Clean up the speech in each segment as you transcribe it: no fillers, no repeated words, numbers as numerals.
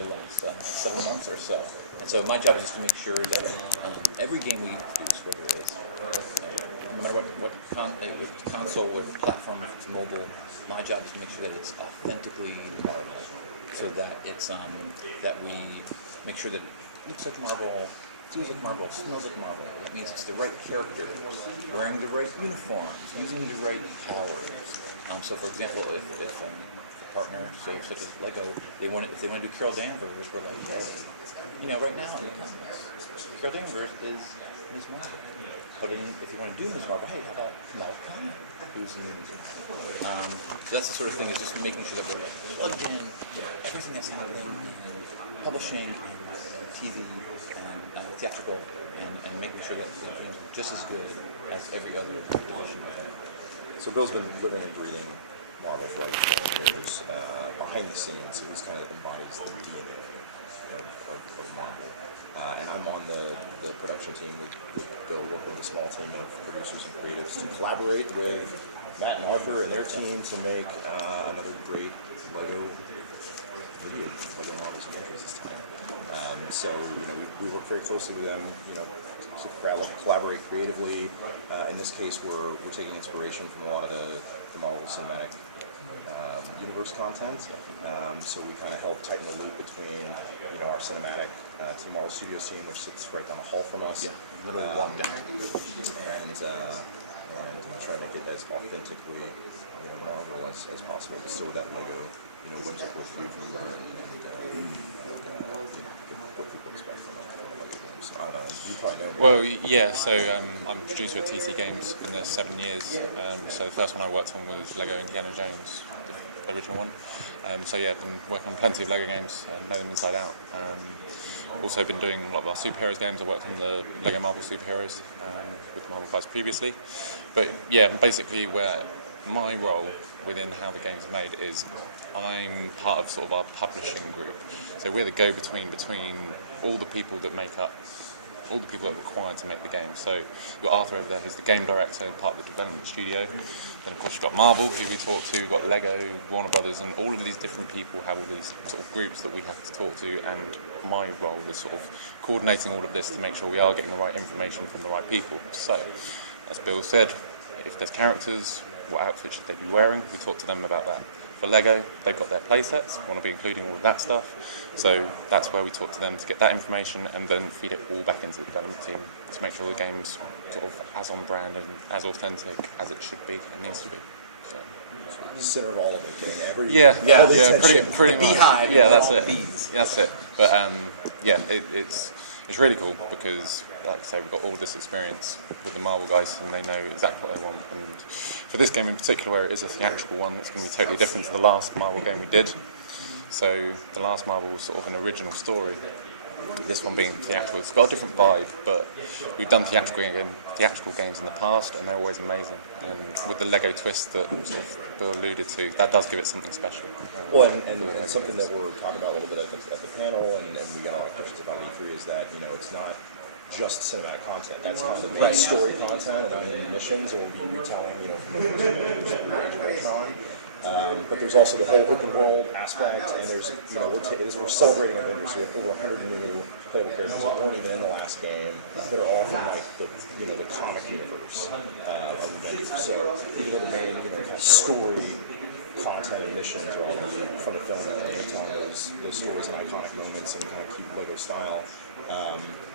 the last 7 months or so. And so my job is just to make sure that every game we produce, whether it is no matter what console, what platform, if it's mobile, my job is to make sure that it's authentically Marvel, so that it's that we make sure that it looks like Marvel, feels like Marvel, smells like Marvel. That means it's the right characters, wearing the right uniforms, using the right powers. So, for example, if a partner, say such as Lego, if they want to do Carol Danvers, we're like, hey, right now in the comics, Carol Danvers is Ms. Marvel. But if you want to do Ms. Marvel, hey, how about Malachi, who's in Ms. Marvel? So that's the sort of thing, is just making sure that we're plugged in everything that's happening in publishing and TV and theatrical, and making sure that the games are just as good as every other division of it. So Bill's been living and breathing Marvel for like 10 years behind the scenes, so he's kind of embodies the DNA of Marvel. And I'm on the production team with Bill, working with a small team of producers and creatives to collaborate with Matt and Arthur and their team to make another great Lego video, Lego Marvel's Avengers this time. So we work very closely with them, to collaborate creatively. In this case, we're taking inspiration from a lot of the Marvel Cinematic Universe content. So we kind of help tighten the loop between our cinematic Team Marvel Studios team, which sits right down the hall from us. Yeah, literally walk down. And try to make it as authentically Marvel as possible, but still with that Lego whimsical feel from there, and what people expect from Lego games. So I don't know, you probably know. Well, yeah, so I'm producer at TC Games in the 7 years. So the first one I worked on was Lego Indiana Jones, the original one. So yeah, I've been working on plenty of Lego games and know them inside out. Also been doing a lot of our superheroes games. I worked on the Lego Marvel Superheroes with the Marvel guys previously. But yeah, basically where my role within how the games are made is I'm part of sort of our publishing group. So we're the go-between between all the people that make up, all the people that are required to make the game. So you've got Arthur over there, who's the game director and part of the development studio. Then of course you've got Marvel, who we talk to, you've got Lego, Warner Brothers, and all of these different people have all these sort of groups that we have to talk to, and my role is sort of coordinating all of this to make sure we are getting the right information from the right people. So, as Bill said, if there's characters, what outfit should they be wearing? We talk to them about that. For Lego, they've got their play sets, we want to be including all of that stuff. So that's where we talk to them to get that information and then feed it all back into the development team to make sure the game's sort of as on brand and as authentic as it should be and needs to be. So the center of all of it, getting all the attention. Pretty much. Beehive, yeah, that's it. Bees. That's it. But it's really cool because, like I say, we've got all this experience with the Marvel guys and they know exactly what they want. For this game in particular, where it is a theatrical one, it's going to be totally different to the last Marvel game we did. So the last Marvel was sort of an original story. This one being theatrical, it's got a different vibe, but we've done theatrical games in the past, and they're always amazing. And with the Lego twist that sort of Bill alluded to, that does give it something special. Well, and something that we're talking about a little bit at the panel, and we got a lot of questions about E3, is that it's not just cinematic content. That's kind of the main story content and the main missions, and we'll be retelling, from the first Avengers through Age of Ultron. But there's also the whole open world aspect, and there's, we're celebrating Avengers. So we have over 100 new playable characters that weren't even in the last game. They're all from like the comic universe of Avengers. So even though the main, kind of story content and missions are all going to be from the film, and retelling those stories and iconic moments in kind of cute Lego style.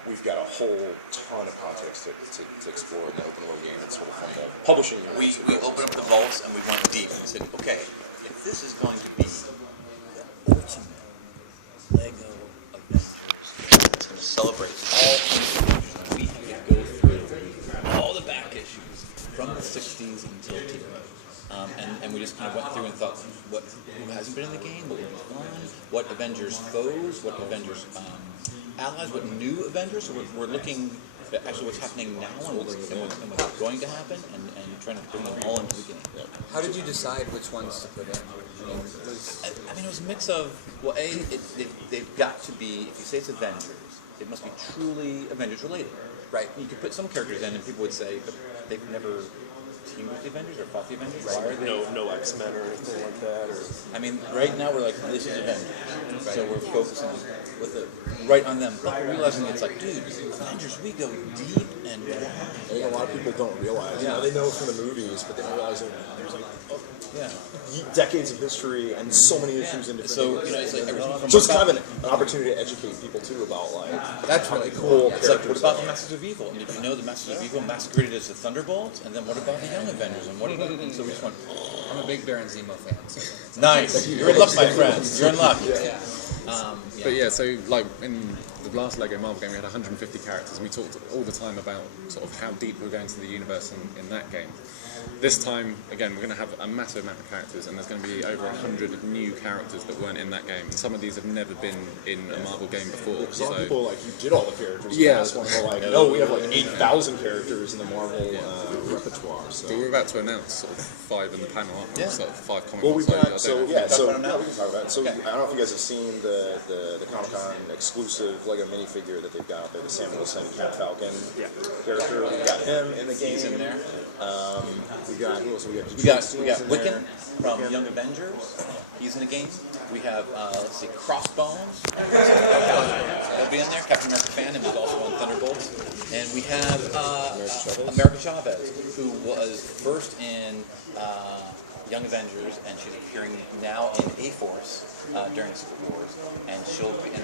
We've got a whole ton of context to explore in the open world game that's sort of from the publishing universe. We opened up the vaults and we went deep and we said, okay, if this is going to be the ultimate Lego Avengers game that's going to celebrate all information, we have to go through all the back issues from the 60s until today. And we just kind of went through and thought, who hasn't been in the game, what would be fun, what Avengers foes, what Avengers allies, what new Avengers. So we're looking at actually what's happening now and what's going to happen, and trying to bring them all into the game. How did you decide which ones to put in? It was a mix of, well, they've got to be, if you say it's Avengers, it must be truly Avengers related. Right. You could put some characters in and people would say, but they've never teamed with the Avengers or fought the Avengers? Why are they? No X-Men or anything like that, or I mean, right now we're like, this is Avengers, so we're focusing with the right on them. But we're realizing it's like, dude, Avengers, we go deep and wide. I think a lot of people don't realize. You know, they know from the movies, but they don't realize there's like decades of history and so many issues in different. So it's like everything from so it's kind of an opportunity to educate people too about That's really cool. It's like, what about the Masters of Evil? And if you know the Masters of Evil masqueraded as the Thunderbolts, and then what about the Young Avengers? And what about? And so we just went. I'm a big Baron Zemo fan. So Nice. You're in luck, my friends. You're in luck. yeah. But yeah, so like in the last Lego Marvel game, we had 150 characters, and we talked all the time about sort of how deep we're going to the universe in that game. This time, again, we're going to have a massive amount of characters, and there's going to be over 100 new characters that weren't in that game. And some of these have never been in a Marvel game before. Some people like you did all the characters. Yeah. Last one were like, no, we have like 8,000 characters in the Marvel repertoire. So. But we're about to announce sort of 5 in the panel, aren't we? Yeah. Sort of 5 comic Well, books. we've got we can talk about it. So I don't know if you guys have seen the Comic-Con exclusive Lego minifigure that they've got out there, the Sam Wilson Cat Falcon character. We've got him in the game. He's in there. We got who else? We We got Wiccan from Young Avengers. He's in the game. We have let's see, Crossbones. He'll be in there. Captain America fan, and was also on Thunderbolts. And we have America Chavez, who was first in Young Avengers, and she's appearing now in A-Force during Secret Wars. And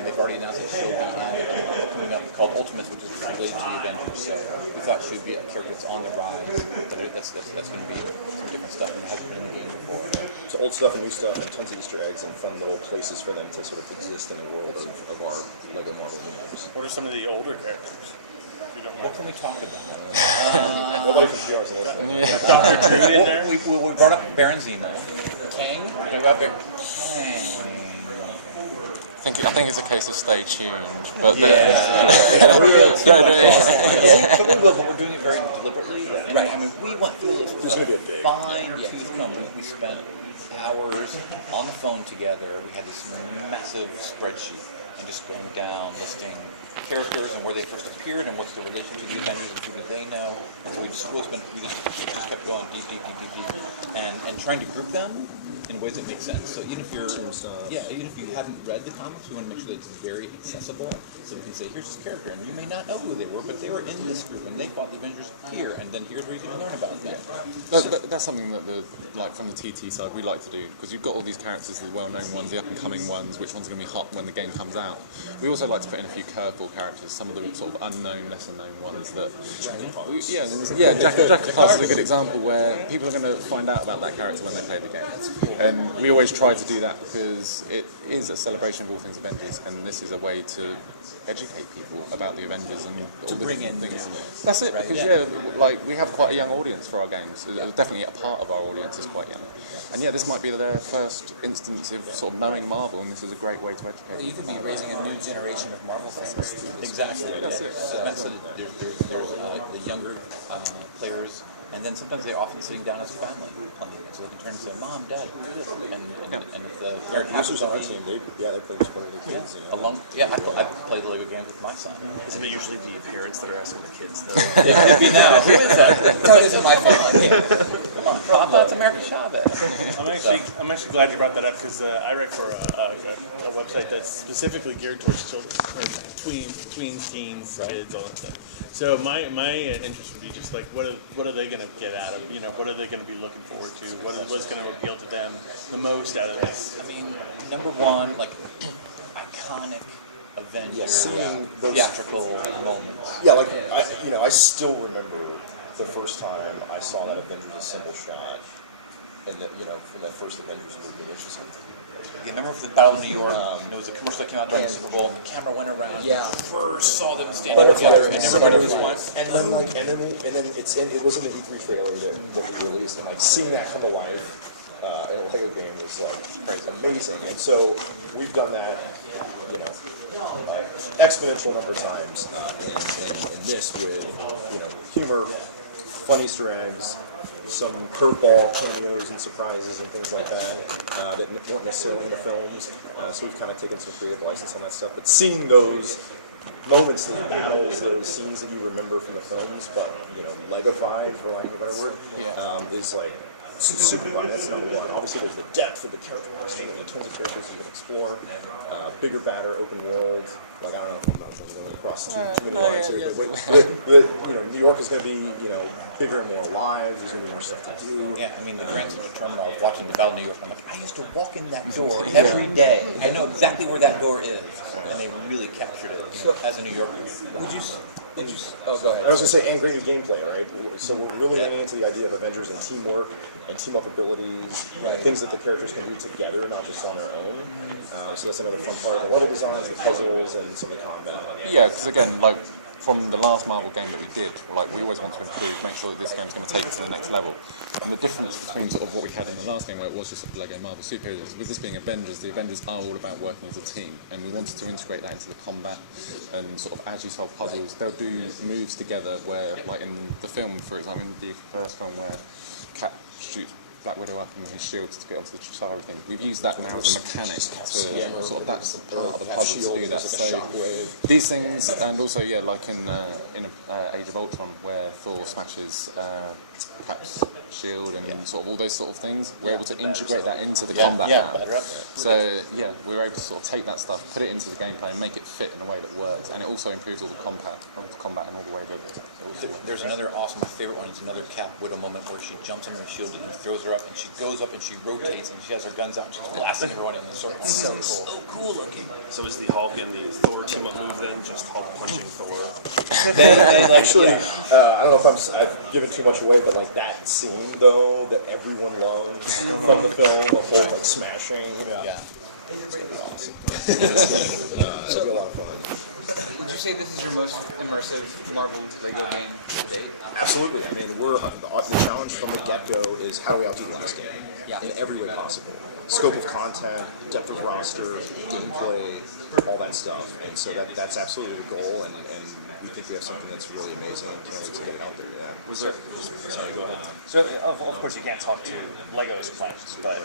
they've already announced that she'll be in coming up called Ultimates, which is related to the Avengers. So we thought she would be a character that's on the rise. That's going to be some different stuff and hasn't been in the game before. So old stuff and new stuff, and tons of Easter eggs and fun little places for them to sort of exist in the world of our Lego Marvel universe. What are some of the older characters? What can we talk about? Nobody from PR is listening. Dr. Druid in there? We brought up Baron Zemo. Kang? We're talking about Kang. I think it's a case of stay tuned. But But we will, but we're doing it very deliberately. And I mean, we went through this There's going to be a big. fine-tooth comb. We spent hours on the phone together. We had this massive spreadsheet and just going down, listing characters and where they first appeared and what's the relation to the Avengers and who do they know. And so we just kept going deep, and trying to group them in ways that make sense. So even if even if you haven't read the comics, we want to make sure that it's very accessible. So we can say, here's this character, and you may not know who they were, but they were in this group, and they fought the Avengers here, and then here's where you can learn about them. that's something that from the TT side we like to do, because you've got all these characters, the well-known ones, the up-and-coming ones, which one's going to be hot when the game comes out. We also like to put in a few curveball characters, some of the sort of unknown, lesser-known ones that. Jack Clark is a good example where people are going to find out about that character when they play the game. And we always try to do that because it is a celebration of all things Avengers, and this is a way to educate people about the Avengers and To bring in things. new- That's it, Right, because like we have quite a young audience for our games. Definitely a part of our audience is quite young. And this might be their first instance of sort of knowing Marvel, and this is a great way to educate You them. could be raising a new generation of Marvel fans through this. Exactly. That's it. So there's the younger players, and then sometimes they're often sitting down as a family playing it, so they can turn and say, "Mom, Dad, who's this?" And if the Our parent happens producers to on our be team, they play with their kids. You know? I play the Lego games with my son. Isn't it usually the parents that are asking the kids, though? It could be now. Who is that? No, it isn't my family. Come on, Papa, it's America Chavez. I'm actually glad you brought that up, because I write for a website that's specifically geared towards children, or tweens, teens, kids, all that stuff. So my interest would be just like, what are they going to get out of, what are they going to be looking forward to? What's going to appeal to them the most out of this? I mean, number one, like iconic Avengers seeing those theatrical moments. Yeah, like I still remember the first time I saw that Avengers Assemble shot, and from that first Avengers movie, which was You remember for the Battle of New York? There was a commercial that came out during the Super Bowl. And the camera went around. Yeah. First saw them standing together, and everybody was one. and then it was in the E3 trailer that we released, and like seeing that come to life in a Lego game was like amazing. And so we've done that, exponential number of times in this with humor, fun Easter eggs, some curveball cameos and surprises and things like that that weren't necessarily in the films. So we've kind of taken some creative license on that stuff. But seeing those moments, those battles, those scenes that you remember from the films, but Legofied, for lack of a better word, is like super fun. That's number one. Obviously, there's the depth of the character roster, the tons of characters you can explore, bigger, badder, open world. Like I don't know if I'm not going across too many lines here, but New York is going to be bigger and more alive. There's going to be more stuff to do. Yeah, I mean the Grand Central Terminal. I was watching the Battle of New York. And I'm like, I used to walk in that door every day. I know exactly where that door is, and they really captured it as a New Yorker. Oh, go ahead. I was going to say, and great new gameplay, right? So we're really leaning into the idea of Avengers and teamwork and team-up abilities, things that the characters can do together, not just on their own. So that's another fun part of the level designs, the puzzles, and some of the combat. Yeah, because again, like from the last Marvel game that we did, like we always want to improve, make sure that this game's going to take it to the next level. And the difference between sort of what we had in the last game, where it was just Lego Marvel superheroes, with this being Avengers, the Avengers are all about working as a team, and we wanted to integrate that into the combat. And sort of as you solve puzzles, they'll do moves together. Where, like in the film, for example, in the first film where Cap shoots Black Widow up in his shield to get onto the Chitauri thing. We've used that now as a mechanic to sort of that's the part of the puzzle to do that. So these things, and also like in Age of Ultron, where Thor smashes Cap's shield and sort of all those sort of things, we're able to integrate that into the combat. So we were able to sort of take that stuff, put it into the gameplay, and make it fit in a way that works, and it also improves all the combat and all the way it goes. There's another awesome, my favorite one is another Cap Widow moment where she jumps on her shield and he throws her up and she goes up and she rotates and she has her guns out and she's blasting everyone in the circle. It's so cool looking. So is the Hulk and the Thor team up move then just Hulk punching Thor? They like, Actually, I don't know if I've given too much away, but like that scene though that everyone loves from the film, the whole like smashing. It's gonna be awesome. It'll be a lot of fun. Would you say this is your most immersive Marvel Lego game to date? Absolutely. I mean, the challenge from the get-go is how do we outdo this game in every way possible. Scope of content, depth of roster, gameplay, all that stuff. And so that's absolutely the goal, and we think we have something that's really amazing and can't wait to get it out there. Sorry, go ahead. So, of course, you can't talk to Lego's plans, but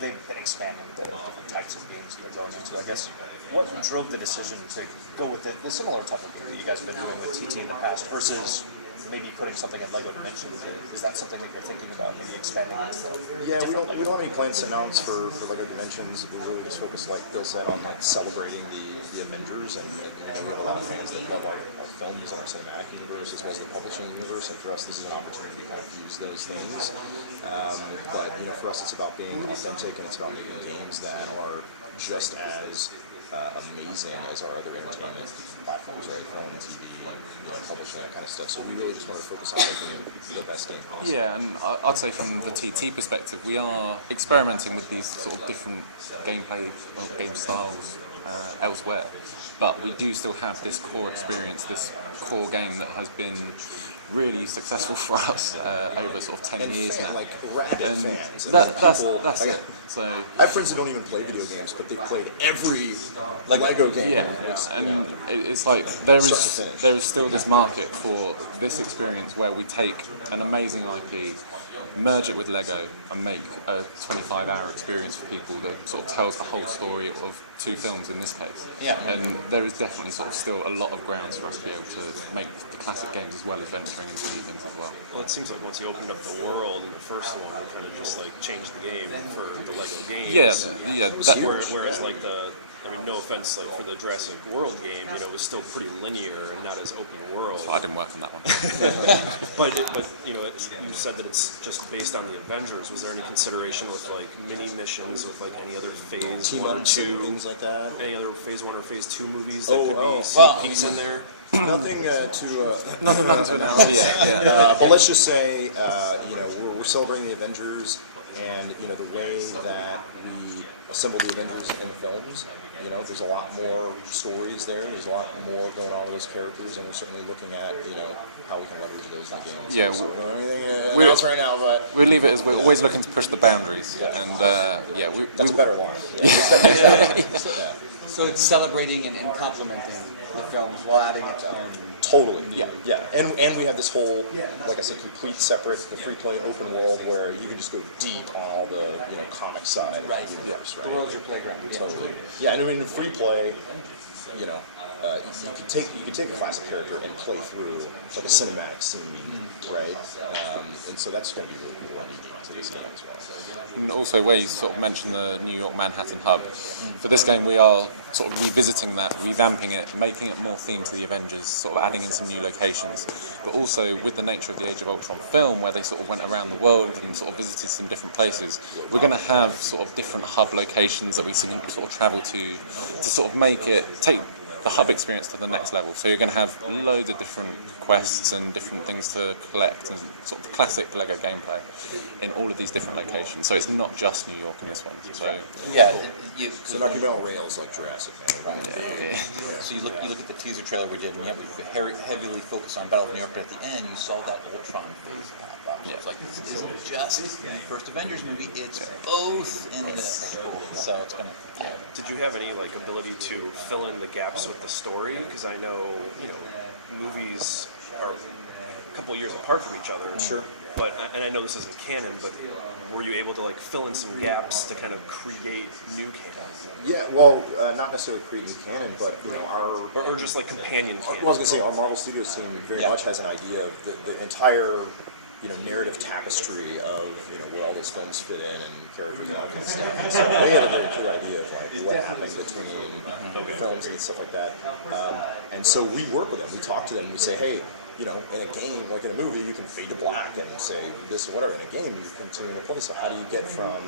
they've been expanding the different types of games that they're going into. I guess, what drove the decision to go with the similar type of game that you guys have been doing with TT in the past versus maybe putting something in Lego Dimensions? Is that something that you're thinking about, maybe expanding into? Yeah, we don't have any plans to announce for Lego Dimensions. We're really just focused, like Bill said, on like celebrating the Avengers, and we know we have a lot of fans that love our films and our cinematic universe as well as the publishing universe, and for us this is an opportunity to kind of fuse those things. But for us it's about being authentic, and it's about making games that are just as amazing as our other entertainment platforms, right? Film, TV, publishing, that kind of stuff. So we really just want to focus on making the best game possible. Yeah, and I'd say from the TT perspective, we are experimenting with these sort of different gameplay or game styles elsewhere, but we do still have this core experience, this core game that has been really successful for us over sort of 10 years now. Like rabid fans. That's it. So I have friends that don't even play video games, but they've played every Lego game. And it's like there is still this market for this experience where we take an amazing IP, merge it with Lego, and make a 25-hour experience for people that sort of tells the whole story of two films in this case. Yeah. And there is definitely sort of still a lot of grounds for us to be able to make the classic games as well as venturing into new things as well. Well, it seems like once you opened up the world in the first one, you kind of just like changed the game for the Lego games. Yeah. Whereas like no offense, like for the Jurassic World game, it was still pretty linear and not as open world. I didn't work on that one. But you said that it's just based on the Avengers. Was there any consideration with like mini missions with like any other phase Team 1 or 2, things like that? any other phase 1 or phase 2 movies that could be sneak peeks in there? Nothing to Nothing to announce. but let's just say, we're celebrating the Avengers, and the way that we assemble the Avengers in films. There's a lot more stories there. There's a lot more going on with those characters, and we're certainly looking at how we can leverage those in games. Yeah, so we don't have anything to announce right now, but we'll leave it as we're always looking to push the boundaries. And that's a better line. Use that line. So it's celebrating and complementing the films while adding its own. Totally, yeah. And we have this whole, like I said, complete separate, the free play open world where you can just go deep on all the comic side of the universe, right? The world's your playground. Totally. Yeah, and in free play, you could take a classic character and play through like a cinematic scene, right? And so that's going to be really cool and unique to this game as well. And also, where you sort of mentioned the New York Manhattan hub, for this game we are sort of revisiting that, revamping it, making it more themed to the Avengers, sort of adding in some new locations. But also with the nature of the Age of Ultron film, where they sort of went around the world and sort of visited some different places, we're going to have sort of different hub locations that we sort of travel to sort of take the hub experience to the next level. So you're going to have loads of different quests and different things to collect and sort of classic Lego gameplay in all of these different locations. So it's not just New York in this one. So Yeah, So not keeping on rails like Jurassic Park. So you look at the teaser trailer we did, and yeah, we heavily focused on Battle of New York, but at the end you saw that Ultron phase pop up. So it's like, this isn't just the first Avengers movie, it's both in this. So it's gonna. Did you have any like ability to fill in the gaps with the story? Because I know movies are a couple years apart from each other. Sure. But and I know this isn't canon, but were you able to like fill in some gaps to kind of create new canon? Yeah, well, not necessarily create new canon, but Or just like companion canon. Well, I was gonna say our Marvel Studios team very much has an idea of the entire narrative tapestry of where all those films fit in and characters and all kinds of stuff. And so they have a very clear idea of like what happened between films and stuff like that. And so we work with them. We talk to them. We say, hey, in a game, like in a movie, you can fade to black and say this or whatever. In a game, you're continuing to play. So how do you get from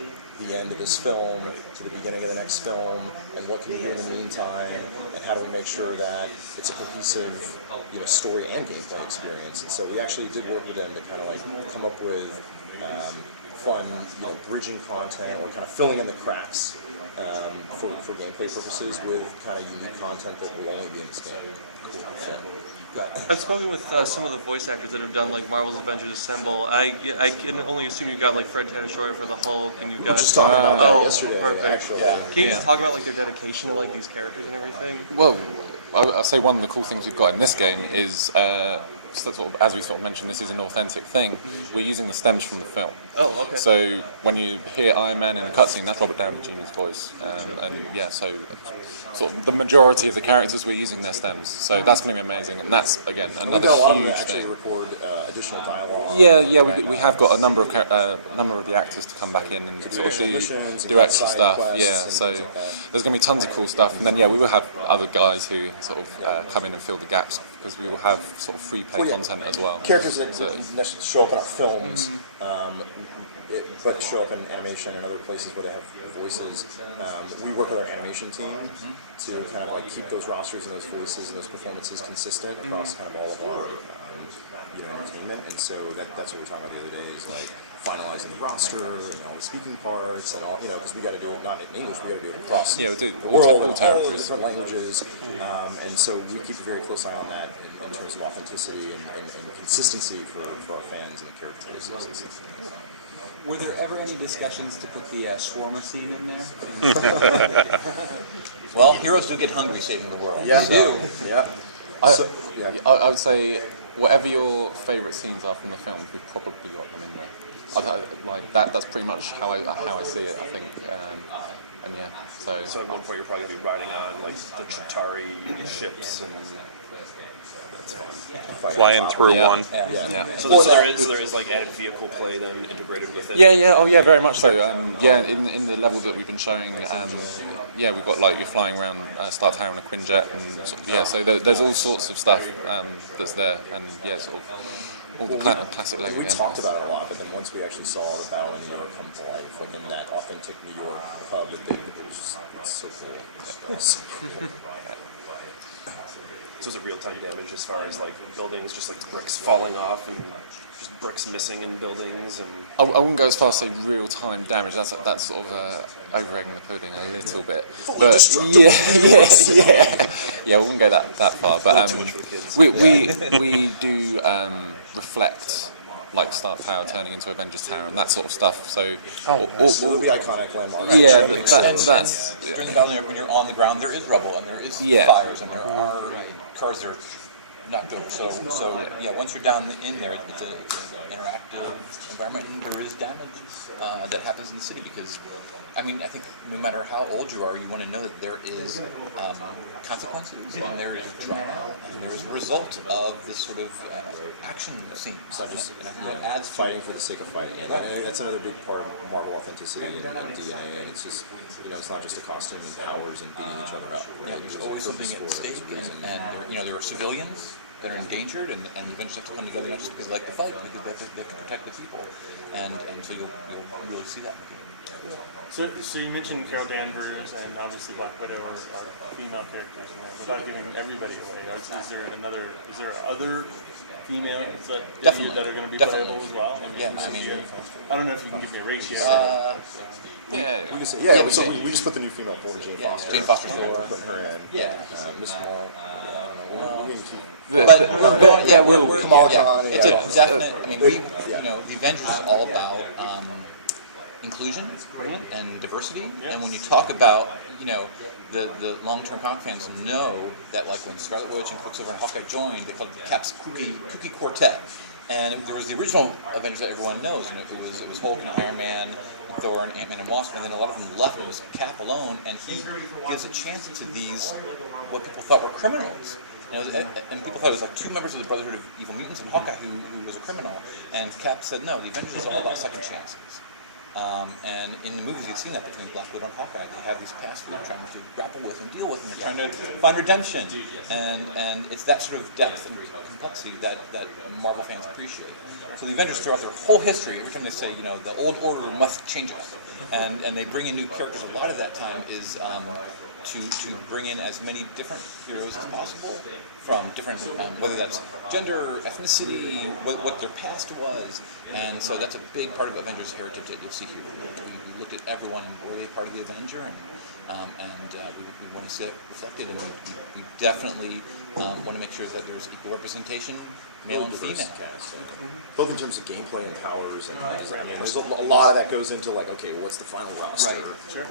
the end of this film to the beginning of the next film, and what can you do in the meantime, and how do we make sure that it's a cohesive story and gameplay experience? And so we actually did work with them to kind of like come up with fun bridging content or kind of filling in the cracks for gameplay purposes with kind of unique content that will only be in this game. So. I've spoken with some of the voice actors that have done like Marvel's Avengers Assemble. I can only assume you got like Fred Tatasciore for the Hulk, and you We got. were just talking about that yesterday, perfect. actually. Can you just talk about like their dedication to like these characters and everything? Well, I'll say one of the cool things we've got in this game is, as we sort of mentioned, this is an authentic thing. We're using the stems from the film. Oh, okay. So when you hear Iron Man in the cutscene, that's Robert Downey Jr.'s voice. So sort of the majority of the characters we're using their stems. So that's going to be amazing, and that's again And another we've got a lot of them huge that actually thing. record additional dialogue. We have got a number of the actors to come back in and To do sort of additional missions and do extra side stuff. quests Yeah, and so things like that. there's going to be tons of cool stuff, and then we will have other guys who sort of come in and fill the gaps because we will have sort of free play content as well. Characters that didn't necessarily show up in our films, but show up in animation and other places where they have voices. We work with our animation team to kind of like keep those rosters and those voices and those performances consistent across kind of all of our entertainment. And so that's what we were talking about the other day is like finalizing the roster and all the speaking parts and all, because we got to do it not in English, we got to do it across Yeah, we'll do the world and all the territories. different languages. And so we keep a very close eye on that in terms of authenticity and consistency for our fans and the character voices and stuff. Were there ever any discussions to put the shawarma scene in there? Well, heroes do get hungry saving the world. Yeah, They do. Yeah. I Yeah. would say whatever your favourite scenes are from the film, we've probably got them in there. Like that's pretty much how I see it. I think, and yeah. So at one point you're probably going to be riding on like the Chitauri ships. And that's fun. Flying through one. Yeah. So there is like added vehicle play then integrated with it. Yeah, very much so. In the level that we've been showing, we've got like you're flying around Star Tower in a Quinjet, and so there's all sorts of stuff that's there, and sort of all the classic Lego. We talked about it a lot, but then once we actually saw the Battle in New York come to life, like in that authentic New York hub, it's so cool. It's so cool. So is it real-time damage as far as like buildings, just like bricks falling off and just bricks missing in buildings and. I wouldn't go as far as say real-time damage. That's sort of over-egging the pudding a little bit. Fully destructible. Yeah, we wouldn't go that far. But too much for the kids. we do reflect like Star Tower turning into Avengers Tower and that sort of stuff. So So there'll be iconic landmarks. Yeah, And during the Battle of New York, when you're on the ground, there is rubble and there is fires and there are cars that are knocked over. So once you're down in there, it's an interactive environment, and there is damage that happens in the city because, I think no matter how old you are, you want to know that there is consequences, and there is drama, and there is a result of this sort of action scene. It's not just it adds to fighting for the sake of fighting. And that's another big part of Marvel authenticity and DNA. And it's just, it's not just a costume and powers and beating each other up. Yeah, there's always something at stake, and there are civilians that are endangered, and the Avengers have to come together not just because they like to fight, but because they have to protect the people, and so you'll really see that in the game. So you mentioned Carol Danvers and obviously Black Widow are female characters, and without giving everybody away, is there other females that are going to be playable as well? Yeah, I don't know if you can give me a ratio. We just we just put the new female forward, Jane Foster. Jane Foster's putting her in. Yeah. Miss Marvel. We're getting too. But we're going. Yeah, we're Kamala yeah, Khan. it's a definite. I mean, the Avengers is all about inclusion and diversity. And when you talk about, the long-term comic fans know that, like, when Scarlet Witch and Quicksilver and Hawkeye joined, they called it Cap's Kooky Quartet. And there was the original Avengers that everyone knows, and it was Hulk and Iron Man, Thor and Ant-Man and Wasp, and then a lot of them left, and it was Cap alone, and he gives a chance to these, what people thought were criminals. And people thought it was like two members of the Brotherhood of Evil Mutants and Hawkeye who was a criminal. And Cap said, no, the Avengers is all about second chances. And in the movies, you've seen that between Black Widow and Hawkeye. They have these pasts where they're trying to grapple with and deal with, and they're trying to find redemption. And it's that sort of depth and complexity that Marvel fans appreciate. So the Avengers, throughout their whole history, every time they say, the old order must change us, and they bring in new characters, a lot of that time is to bring in as many different heroes as possible from different, whether that's gender, ethnicity, what their past was, and so that's a big part of Avengers heritage that you'll see here. We looked at everyone and were they part of the Avenger, and we want to see it reflected, and we definitely want to make sure that there's equal representation, male and female. Both in terms of gameplay and powers and design. There's a lot of that goes into, like, okay, what's the final roster,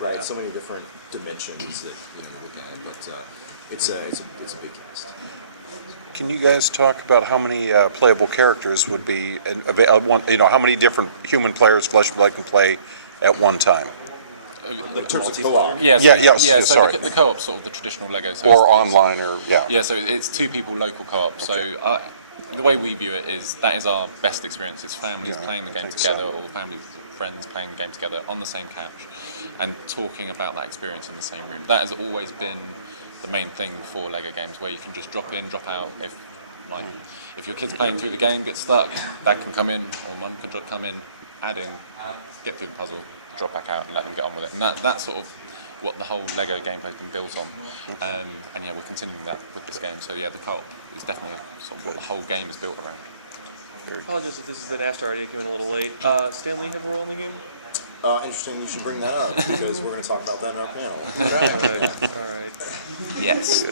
right? So many different dimensions that we're looking at, but it's a big cast. Can you guys talk about how many playable characters would be, how many different human players Flesh and Blood can play at one time? In terms of co-op. Sorry. The co-op, sort of the traditional Lego. So or online, or Yeah, so it's two people local co-op. So the way we view it is that is our best experience. It's families playing the game together, or family friends playing the game together on the same couch, and talking about that experience in the same room. That has always been the main thing for Lego games, where you can just drop in, drop out. If your kid's playing through the game, get stuck, Dad can come in, or Mum can come in, add in, get through the puzzle, drop back out, and let them get on with it. And that's sort of what the whole Lego gameplay has been built on. And we're continuing that with this game. So the co-op is definitely sort of what the whole game is built around. Apologies if this is an Astor idea, came in a little late. Stan Lee have a role in the game? Interesting, you should bring that up, because we're going to talk about that in our panel. All right. Yes.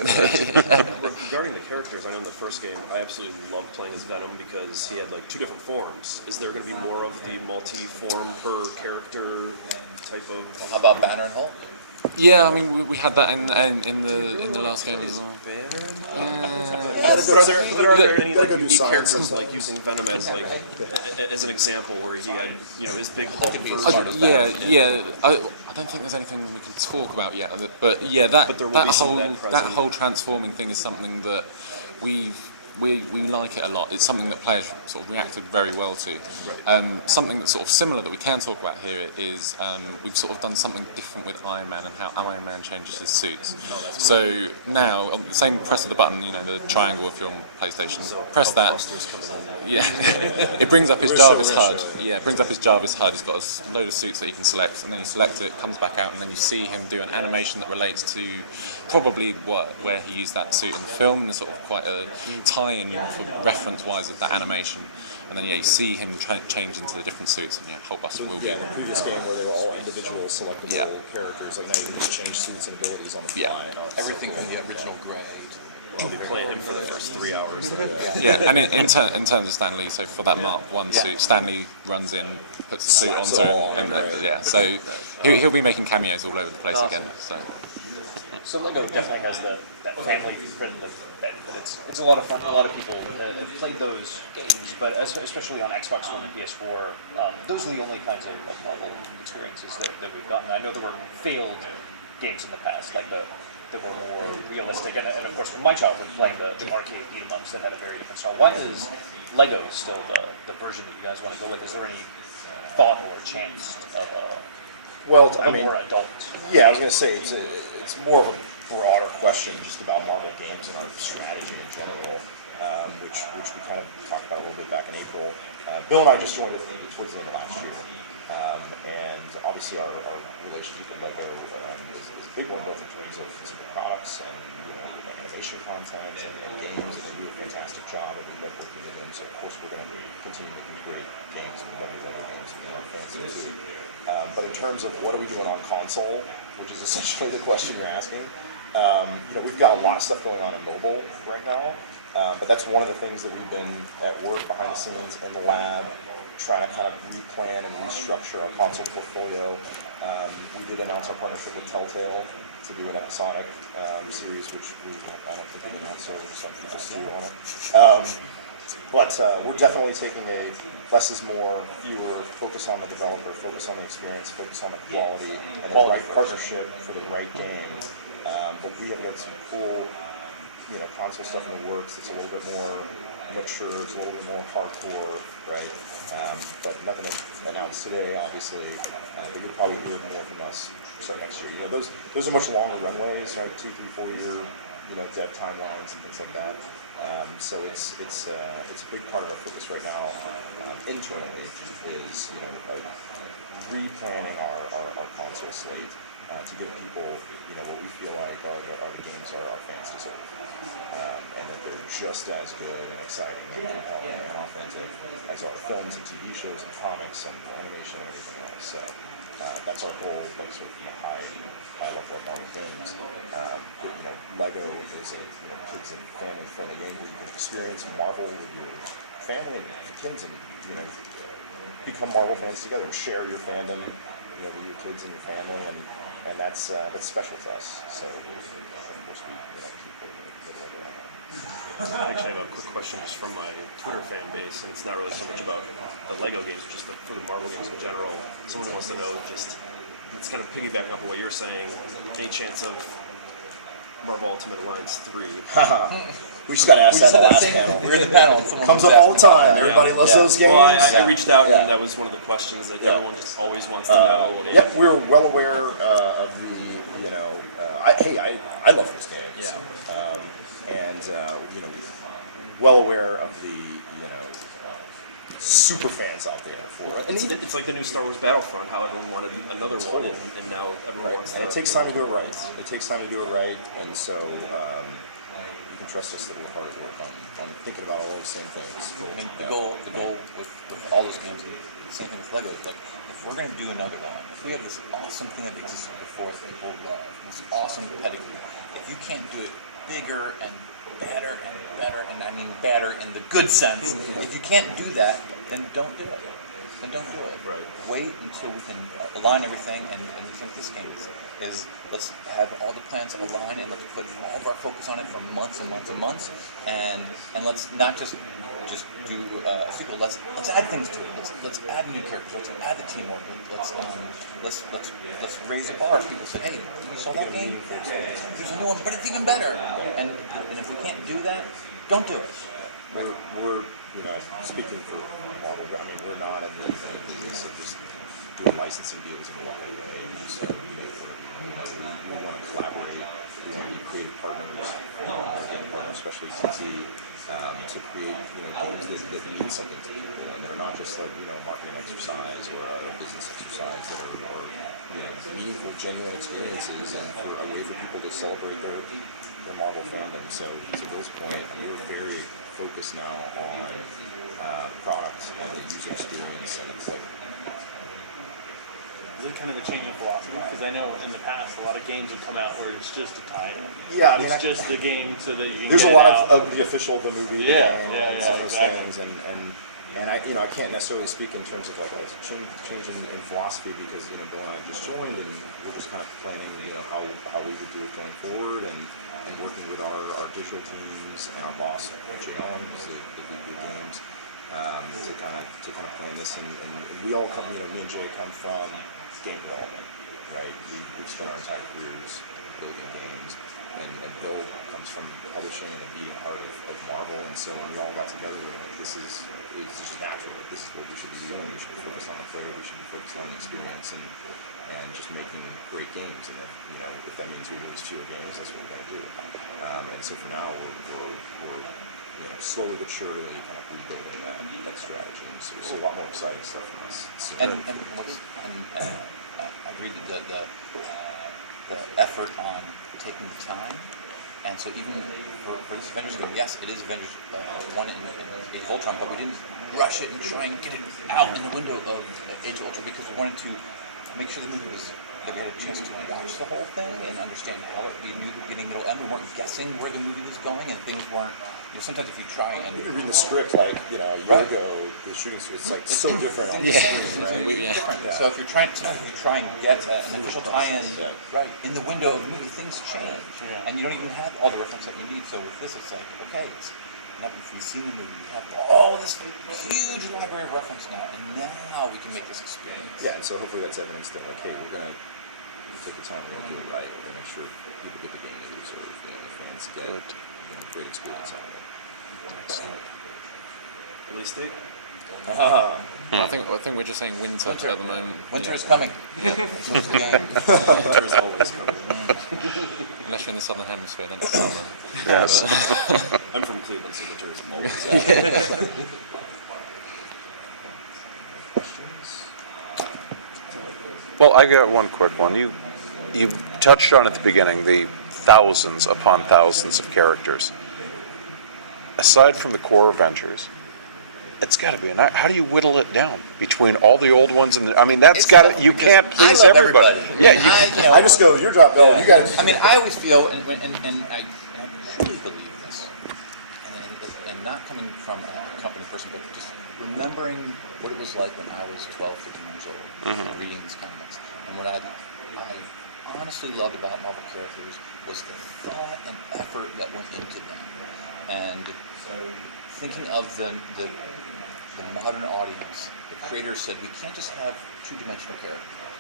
Regarding the characters, I know in the first game, I absolutely loved playing as Venom because he had like two different forms. Is there going to be more of the multi-form per character type of? Well, how about Banner and Hulk? Yeah, I mean we had that in the last game as well. Are there any like, go do unique science characters like using Venom as like as an example where he had his big Hulk could be as version? smart as that. I don't think there's anything we can talk about yet. But yeah, that whole transforming thing is something that we like it a lot. It's something that players sort of reacted very well to. Something that's sort of similar that we can talk about here is we've sort of done something different with Iron Man and how Iron Man changes his suits. So now, on the same press of the button, the triangle if you're on PlayStation, press that. Yeah, it brings up his Jarvis HUD. Yeah, it brings up his Jarvis HUD. He's got a load of suits that you can select, and then you select it, comes back out, and then you see him do an animation that relates to probably where he used that suit in the film, and there's sort of quite a tie-in for reference-wise of that animation. And then you see him change into the different suits, and whole bus will be. In the previous game where they were all individual selectable characters, like now you can just change suits and abilities on the fly. Everything from the original Grey to I'll be playing him for the first 3 hours. Yeah, and in terms of Stan Lee, so for that Mark 1 suit, Stan Lee runs in, puts the suit onto him, so he'll be making cameos all over the place again. So Lego definitely has that family friend that it's a lot of fun. A lot of people have played those games, but especially on Xbox One and PS4, those are the only kinds of Marvel experiences that we've gotten. I know there were failed games in the past, like the that were more realistic, and of course from my childhood playing the arcade beat 'em ups that had a very different style. Why is Lego still the version that you guys want to go with? Is there any thought or chance of Well, a more adult? yeah, I was gonna say it's more of a broader question just about Marvel games and our strategy in general, which we kind of talked about a little bit back in April. Bill and I just joined towards the end of last year, and obviously our relationship with Lego is a big one, both in terms of physical products and animation content and games, and they do a fantastic job, and we love working with them. So of course we're going to continue making great games. We love the Lego games, and our fans do too. But in terms of what are we doing on console, which is essentially the question you're asking, we've got a lot of stuff going on in mobile right now, but that's one of the things that we've been at work behind the scenes in the lab, trying to kind of replan and restructure our console portfolio. We did announce our partnership with Telltale to do an episodic series, which I don't think we've announced, so some people stew on it. But we're definitely taking a less is more, fewer, focus on the developer, focus on the experience, focus on the quality, and the right partnership for the right game. But we have got some cool, console stuff in the works that's a little bit more mature, it's a little bit more hardcore, right? But nothing to announce today, obviously. But you'll probably hear more from us starting next year. Those are much longer runways, right? 2, 3, 4 year, dev timelines and things like that. So it's a big part of our focus right now internally is replanning our console slate to give people what we feel like are the games our fans deserve, and that they're just as good and exciting and compelling and authentic as our films and TV shows and comics and animation and everything else. So that's our goal, sort of from a high level of Marvel games. Lego is a kids and family friendly game where you can experience Marvel with your family and your kids, and become Marvel fans together and share your fandom, with your kids and your family, and that's special to us. So of course we keep working with it. Actually, I have a quick question just from my Twitter fan base, and it's not really so much about the Lego games, just for the Marvel games in general. Someone wants to know, it's kind of piggybacking off of what you're saying, any chance of Marvel Ultimate Alliance 3? We just got asked that in the last panel. We're in the panel. And someone Comes was up all the asking about time. that. Everybody loves those games. Well, I reached out, and that was one of the questions that everyone just always wants to know. Yep, we're well aware of the, I love those games. And well aware of the, super fans out there for it. And It's like the new Star Wars Battlefront, how everyone wanted another one, and now everyone wants and it takes time to do it right. It takes time to do it right, and so you can trust us that we're hard at work on thinking about all those same things. I mean, the goal with all those games, and the same thing with Lego, is like, if we're going to do another one, if we have this awesome thing that existed before that people love, this awesome pedigree, if you can't do it bigger and better, and I mean better in the good sense, if you can't do that, then don't do it. Then don't do it. Right. Wait until we can align everything, and the thing with this game is let's have all the plans align, and let's put all of our focus on it for months and months and months, and let's not just do a sequel. Let's add things to it. Let's add new characters. Let's add the teamwork. Let's raise the bar. People say, hey, you saw that game? There's a new one, but it's even better. And if we can't do that, don't do it. We're speaking for Marvel, I mean, we're not in the business of just doing licensing deals and walking the page. So we want to collaborate. We want to be creative partners, game partners, especially TT, to create games that mean something to people, and they're not just like marketing exercise or a business exercise, that are meaningful, genuine experiences, and for a way for people to celebrate their Marvel fandom. So to Bill's point, we're very focused now on product and the user experience and the play. Is it kind of a change in philosophy? Because I know in the past a lot of games would come out where it's just a tie-in. Yeah, I mean, it's just the game so that you can. There's get a lot it out. of the official, the movie, the game, and some of those things, and I can't necessarily speak in terms of like a change in philosophy, because Bill and I just joined, and we're just kind of planning how we would do it going forward, and working with our digital teams and our boss Jay Owen, who's the VP of games, to kind of plan this, and we all come, me and Jay come from game development, right? We've spent our entire careers building games, comes from publishing and the beating heart of Marvel, and so when we all got together, like, it's just natural. This is what we should be doing. We should be focused on the player. We should be focused on the experience and just making great games. And if that means we release fewer games, that's what we're going to do. And so for now, we're slowly but surely kind of rebuilding that strategy. And so we'll see a lot more exciting stuff from us. And I agree that the effort on taking the time, and so even for this Avengers game, yes, it is Avengers 1 in Age of Ultron, but we didn't rush it and try and get it out in the window of Age of Ultron because we wanted to make sure the movie that we had a chance to watch the whole thing and understand how we knew the beginning, middle, end. We weren't guessing where the movie was going, and things weren't. Sometimes if you try and you're reading the script like a year ago, the shooting it's like so different on the screen, right? Yeah. So if you're trying and get an official tie-in right in the window of the movie, things change, and you don't even have all the reference that you need. So with this, it's like okay, now if we've seen the movie, we have all this huge library of reference now, and now we can make this experience. Yeah, and so hopefully that's evidence that like, hey, we're gonna take the time, we're gonna do it right, we're gonna make sure people get the game they deserve, the fans get great experience out of it. Release date? I think we're just saying winter at the moment. Winter is coming. Yeah. So it's the game. Winter is always coming. Unless you're in the southern hemisphere, then it's summer. Yes. I'm from Cleveland, so winter is always coming. Well, I got one quick one. You touched on at the beginning the thousands upon thousands of characters. Aside from the core Avengers, it's got to be. How do you whittle it down between all the old ones and that's got to. You can't please everybody. Yeah, I just go, your job, Bill. You got to. I always feel, and I truly believe this, and not coming from a company person, but just remembering what it was like when I was 12, 13 years old, and reading these comics. And what I honestly loved about Marvel characters was the thought and effort that went into them. And thinking of the modern audience, the creators said we can't just have two-dimensional characters.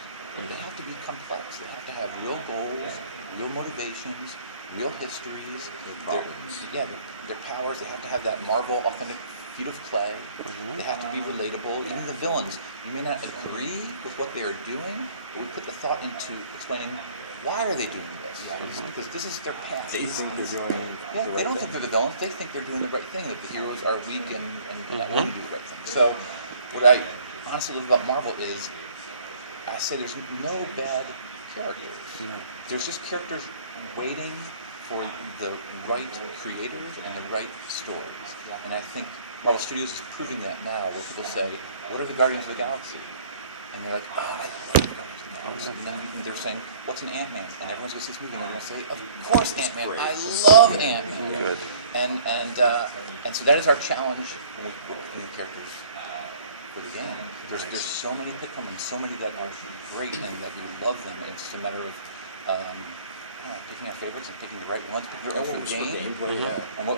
They have to be complex. They have to have real goals, real motivations, real histories. Their powers. They have to have that Marvel authentic feet of clay. They have to be relatable. Even the villains. You may not agree with what they are doing, but we put the thought into explaining why are they doing this? Because this is their path. They think they're doing the right they don't thing. think they're the villains. They think they're doing the right thing. That the heroes are weak and not willing to do the right thing. So, what I honestly love about Marvel is, I say there's no bad characters. There's just characters waiting for the right creators and the right stories. And I think Marvel Studios is proving that now, where people say, "What are the Guardians of the Galaxy?" And you're like, "Oh, I love the Guardians of the Galaxy." And then they're saying, "What's an Ant-Man?" And everyone's going to see this movie and they're going to say, "Of course, Ant-Man. I love Ant-Man." And so that is our challenge when we put in the characters for the game. There's so many to pick from and so many that are great and that we love them. And it's just a matter of picking our favorites and picking the right ones, picking the right ones for the game, and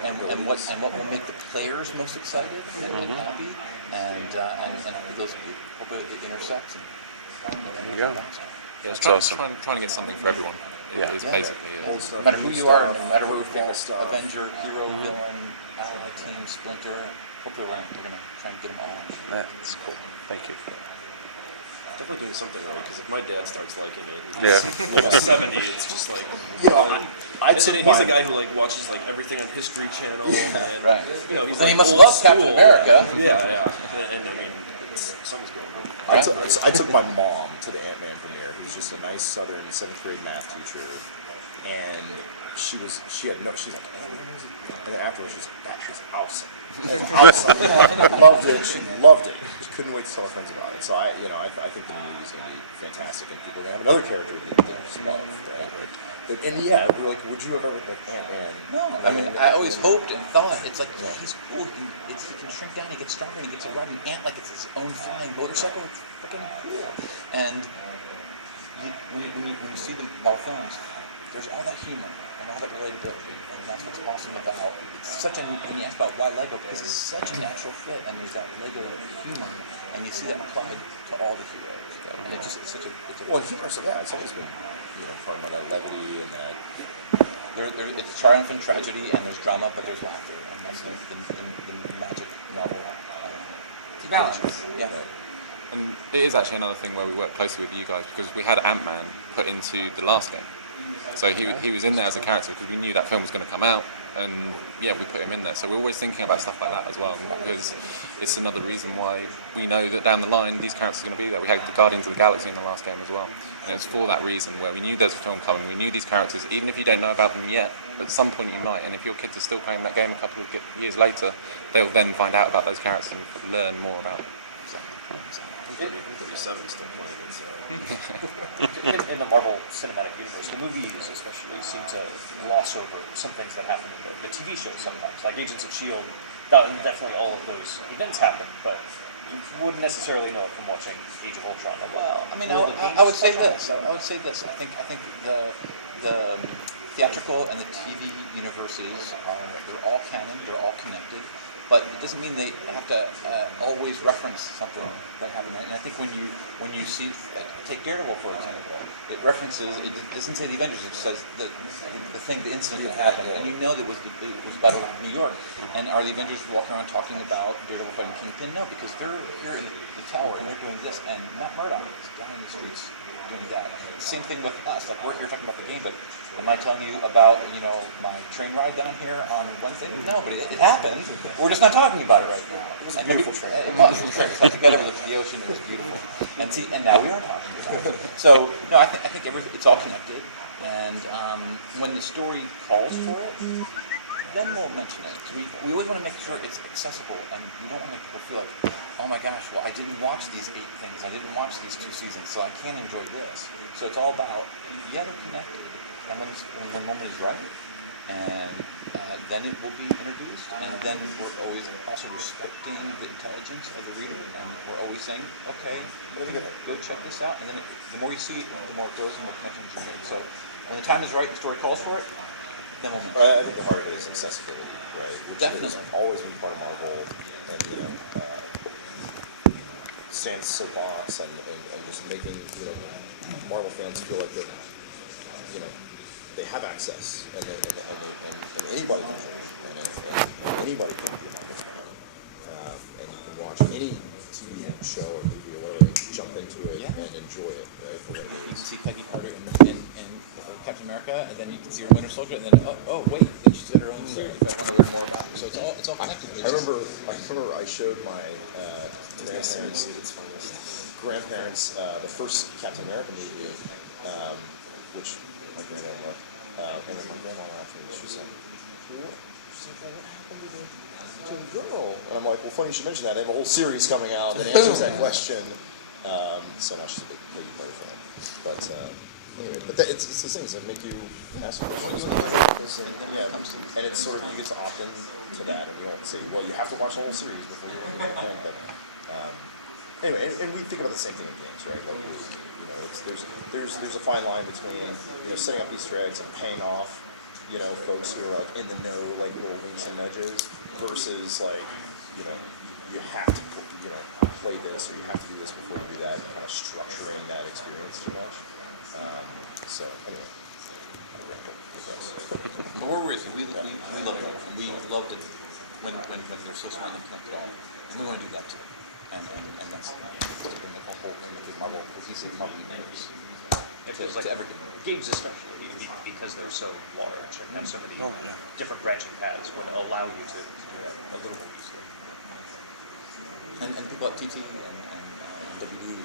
what will make the players most excited and happy, and hope it intersects. And there you go. Yeah, That's awesome. Trying to get something for everyone. Is basically it. Old stuff, No matter who new you are, stuff, no matter what curveball stuff. Avenger, hero, villain, ally, team, Splinter, hopefully we're gonna try and get them all. That's cool. Thank you. Definitely doing something though, because if my dad starts liking it, Yeah. almost 70, it's just like I'd say he's a guy who watches everything on History Channel. Yeah. And, Right. He's Then he must old love Captain school. America. Yeah. And I mean, something's going on. I took my mom to the Ant-Man premiere, who's just a nice Southern 7th grade math teacher, and she's like, Ant-Man, was it? And then afterwards, she's like, that was awesome. That's awesome. Loved it. She loved it. Just couldn't wait to tell her friends about it. So I think the new movie's gonna be fantastic, and people are gonna have another character that they just love. Right? And yeah, we're like, would you have ever like Ant-Man? No, I mean, I always hoped and thought it's like, yeah, he's cool. He can shrink down. He gets stronger. And he gets to ride an ant like it's his own flying motorcycle. It's freaking cool. And when you see the Marvel films, there's all that humor and all that relatability, and that's what's awesome about. It's such a. When you ask about why Lego, because it's such a natural fit, and there's that Lego humor, and you see that applied to all the heroes. And it's such a. Well, humor, it's always been part of that levity and that it's triumph and tragedy, and there's drama, but there's laughter, and that's the magic novel. It's a balance. Yeah. And it is actually another thing where we work closely with you guys because we had Ant-Man put into the last game. So he was in there as a character because we knew that film was going to come out, and yeah, we put him in there. So we're always thinking about stuff like that as well because it's another reason why we know that down the line these characters are going to be there. We had the Guardians of the Galaxy in the last game as well. And it's for that reason where we knew there's a film coming, we knew these characters, even if you don't know about them yet, at some point you might, and if your kids are still playing that game a couple of years later, they'll then find out about those characters and learn more about them. In the Marvel Cinematic Universe, the movies especially seem to gloss over some things that happen in the TV shows sometimes, like Agents of S.H.I.E.L.D. Definitely all of those events happen, but you wouldn't necessarily know it from watching Age of Ultron. Well, I mean, Will the I would say games this. I would say this. I think the theatrical and the TV universes they're all canon. They're all connected. But it doesn't mean they have to always reference something that happened. And I think when you see, take Daredevil for example, it references. It doesn't say the Avengers. It says the incident that happened, and you know that it was Battle of New York. And are the Avengers walking around talking about Daredevil fighting Kingpin? No, because they're here in the tower and they're doing this, and Matt Murdock is down in the streets doing that. Same thing with us. Like we're here talking about the game, but am I telling you about my train ride down here on Wednesday? No, but it happened. We're just not talking about it right now. It was a beautiful train. It was great. I together we looked at the ocean. It was beautiful. And now we are talking about it. So no, I think it's all connected. And when the story calls for it, then we'll mention it. We always want to make sure it's accessible, and we don't want to make people feel like, oh my gosh, well I didn't watch these 8 things, I didn't watch these 2 seasons, so I can't enjoy this. So it's all about, they're connected, and when the moment is right, and then it will be introduced, and then we're always also respecting the intelligence of the reader, and we're always saying, okay, go check this out, and then the more you see, the more it goes, and the more connections are made. So when the time is right, the story calls for it, then we'll mention it. I think the heart of it is accessibility, right? Which Definitely. has always been part of Marvel, and sans soapbox, and just making Marvel fans feel like that they have access, and anybody can join, and anybody can be a Marvel fan, and you can watch any TV show or movie or whatever, jump into it and enjoy it, right? For what it You is. can see Peggy Carter in Captain America, and then you can see her in Winter Soldier, and then oh wait, then she's got her own series. So it's all connected. I remember I showed my grandparents the first Captain America movie, which my grandma loved, and then my grandma laughed at me. She's like, what happened to the girl? And I'm like, well, funny you should mention that. They have a whole series coming out that answers that question. So now she's a big Peggy Carter fan. But anyway, it's the things that make you ask questions. And it's sort of, you get to opt in to that, and we don't say, well, you have to watch the whole series before you look at the thing. But anyway, and we think about the same thing in games, right? Like there's a fine line between setting up Easter eggs and paying off folks who are like in the know, like little winks and nudges, versus like you have to play this or you have to do this before you do that, kind of structuring that experience too much. So anyway, But we're with you. We love it. We loved it when they're so small and connected all, and we want to do that too. And that's to bring a whole connected Marvel, cohesive Marvel universe to every game. Games especially, because they're so large and have so many different branching paths, would allow you to do that a little more easily. And people at TT and WB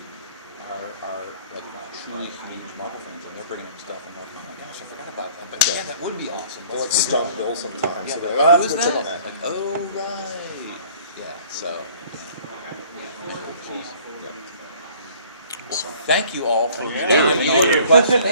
are like truly huge Marvel fans, and they're bringing up stuff. And like, oh my gosh, I forgot about that. But yeah, that would be awesome. They're like stunt Bill sometimes. Yeah, So they're like, like, who is let's go check on that? that. Like, oh right, yeah. So. Well, thank you all for your time and all your questions.